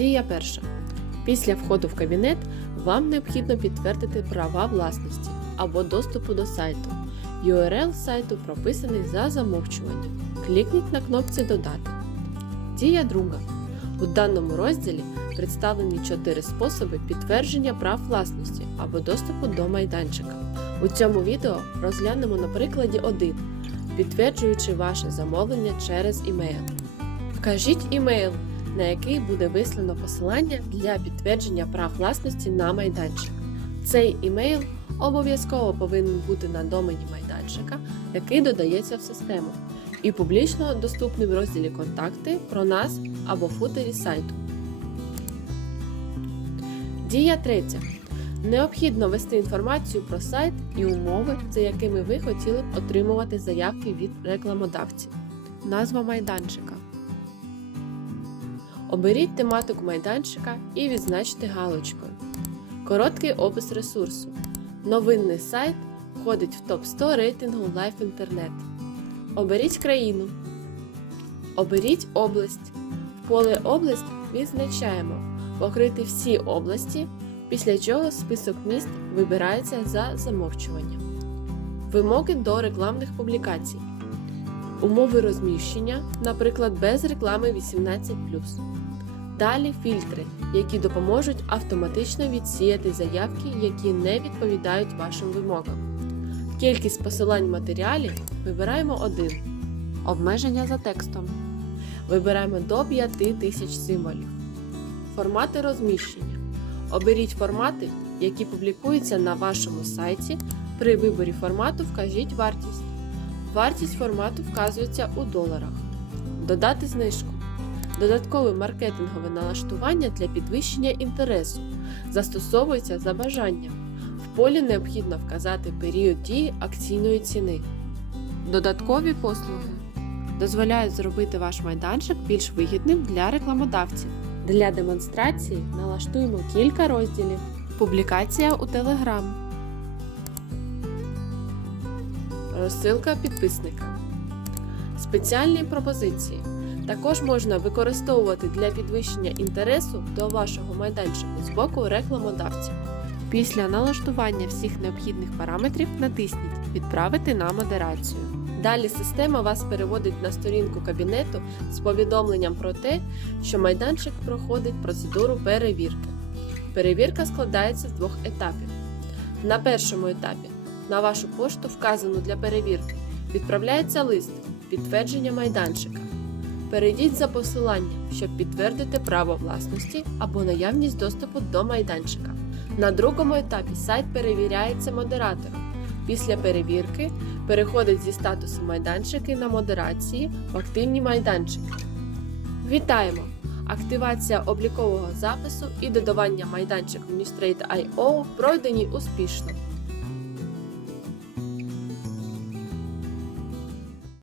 Дія перша. Після входу в кабінет вам необхідно підтвердити права власності або доступу до сайту. URL сайту прописаний за замовчуванням. Клікніть на кнопці Додати. Дія друга. У даному розділі представлені чотири способи підтвердження прав власності або доступу до майданчика. У цьому відео розглянемо на прикладі один, підтверджуючи ваше замовлення через імейл. Вкажіть імейл, на який буде вислано посилання для підтвердження прав власності на майданчик. Цей імейл обов'язково повинен бути на домені майданчика, який додається в систему, і публічно доступний в розділі Контакти про нас або футері сайту. Дія третя. Необхідно ввести інформацію про сайт і умови, за якими ви хотіли б отримувати заявки від рекламодавців. Назва майданчика. Оберіть тематику майданчика і відзначте галочкою. Короткий опис ресурсу. Новинний сайт входить в топ-100 рейтингу Life Internet. Оберіть країну. Оберіть область. В поле область відзначаємо покрити всі області, після чого список міст вибирається за замовчуванням. Вимоги до рекламних публікацій. Умови розміщення, наприклад, без реклами 18. Далі фільтри, які допоможуть автоматично відсіяти заявки, які не відповідають вашим вимогам. Кількість посилань в матеріалів вибираємо один. Обмеження за текстом. Вибираємо до 5000 символів. Формати розміщення. Оберіть формати, які публікуються на вашому сайті. При виборі формату вкажіть вартість. Вартість формату вказується у доларах. Додати знижку. Додаткове маркетингове налаштування для підвищення інтересу застосовується за бажанням. В полі необхідно вказати період дії акційної ціни. Додаткові послуги дозволяють зробити ваш майданчик більш вигідним для рекламодавців. Для демонстрації налаштуємо кілька розділів. Публікація у Telegram. Розсилка підписника. Спеціальні пропозиції. Також можна використовувати для підвищення інтересу до вашого майданчику з боку рекламодавців. Після налаштування всіх необхідних параметрів натисніть Відправити на модерацію. Далі система вас переводить на сторінку кабінету з повідомленням про те, що майданчик проходить процедуру перевірки. Перевірка складається з двох етапів. На першому етапі на вашу пошту, вказану для перевірки, відправляється лист підтвердження майданчика. Перейдіть за посиланням, щоб підтвердити право власності або наявність доступу до майданчика. На другому етапі сайт перевіряється модератором. Після перевірки переходить зі статусу майданчики на модерації в активні майданчики. Вітаємо! Активація облікового запису і додавання майданчик Administrate.io пройдені успішно.